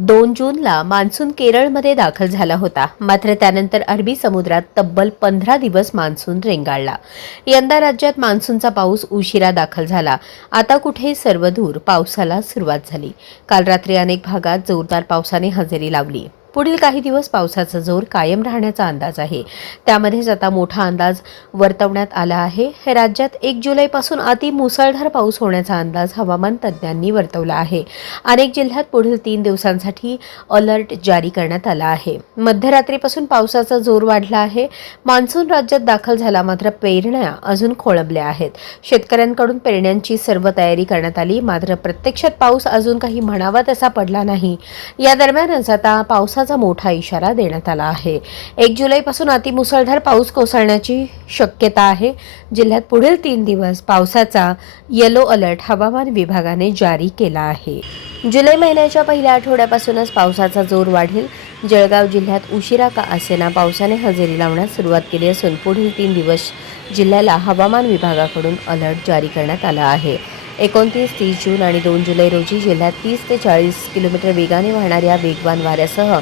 2 जूनला मान्सून केरळमध्ये दाखल झाला होता. मात्र त्यानंतर अरबी समुद्रात तब्बल 15 दिवस मान्सून रेंगाळला. यंदा राज्यात मान्सूनचा पाऊस उशिरा दाखल झाला. आता कुठे सर्वदूर पावसाला सुरुवात झाली. काल रात्री अनेक भागात जोरदार पावसाने हजेरी लावली. पुढील काही दिवस पावसाचा जोर कायम राहण्याचा अंदाज आहे. त्यामध्येच आता मोठा अंदाज वर्तवण्यात आला आहे. राज्यात 1 जुलैपासून अति मुसळधार पाऊस होण्याचा अंदाज हवामान तज्ज्ञांनी वर्तवला आहे. अनेक जिल्ह्यात पुढील 3 दिवसांसाठी अलर्ट जारी करण्यात आला आहे. मध्यरात्रीपासून पावसाचा जोर वाढला आहे. मान्सून राज्यात दाखल झाला, मात्र पेरण्या अजून खोळंबल्या आहेत. शेतकऱ्यांकडून पेरण्यांची सर्व तयारी करण्यात आली, मात्र प्रत्यक्षात पाऊस अजून काही म्हणावा तसा पडला नाही. या दरम्यानच आता पावसाचा मोठा इशारा देण्यात आला आहे. 1 जुलैपासून अतिमुसळधार पाऊस कोसळण्याची शक्यता आहे. जिल्ह्यात पुढील 3 दिवस पावसाचा येलो अलर्ट हवामान विभागाने जारी केला आहे. जुलै महिन्याच्या पहिल्या आठवड्यापासूनच पावसाचा जोर वाढेल. जळगाव जिल्ह्यात उशिरा का असेना पावसाने हजेरी लावण्यास सुरुवात केली असून पुढील 3 दिवस जिल्ह्याला हवामान विभागाकडून अलर्ट जारी करण्यात आला आहे. 29, 30 जून आणि 2 जुलै रोजी जिल्ह्यात 30 ते 40 किलोमीटर वेगाने वाहणाऱ्या वेगवान वाऱ्यासह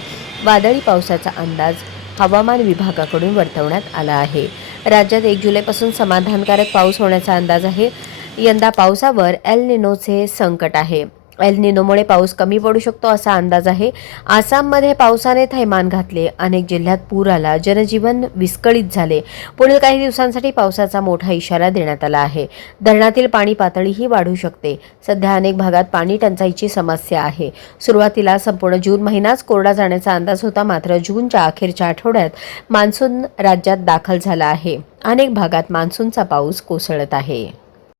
वादळी पावसाचा अंदाज हवामान विभागाकडून वर्तवण्यात आला आहे. राज्यात 1 जुलैपासून समाधानकारक पाऊस होण्याचा अंदाज आहे. यंदा पावसावर एल निनोचे संकट आहे. एल निनोमुळे पाऊस कमी पडू शकतो असा अंदाज आहे. आसाममध्ये पावसाने थैमान घातले. अनेक जिल्ह्यात पूर आला. जनजीवन विस्कळीत झाले. पुढील काही दिवसांसाठी पावसाचा मोठा इशारा देण्यात आला आहे. धरणातील पाणी पातळीही वाढू शकते. सध्या अनेक भागात पाणी टंचाईची समस्या आहे. सुरुवातीला संपूर्ण जून महिनाच कोरडा जाण्याचा अंदाज होता, मात्र जूनच्या अखेरच्या आठवड्यात मान्सून राज्यात दाखल झाला आहे. अनेक भागात मान्सूनचा पाऊस कोसळत आहे.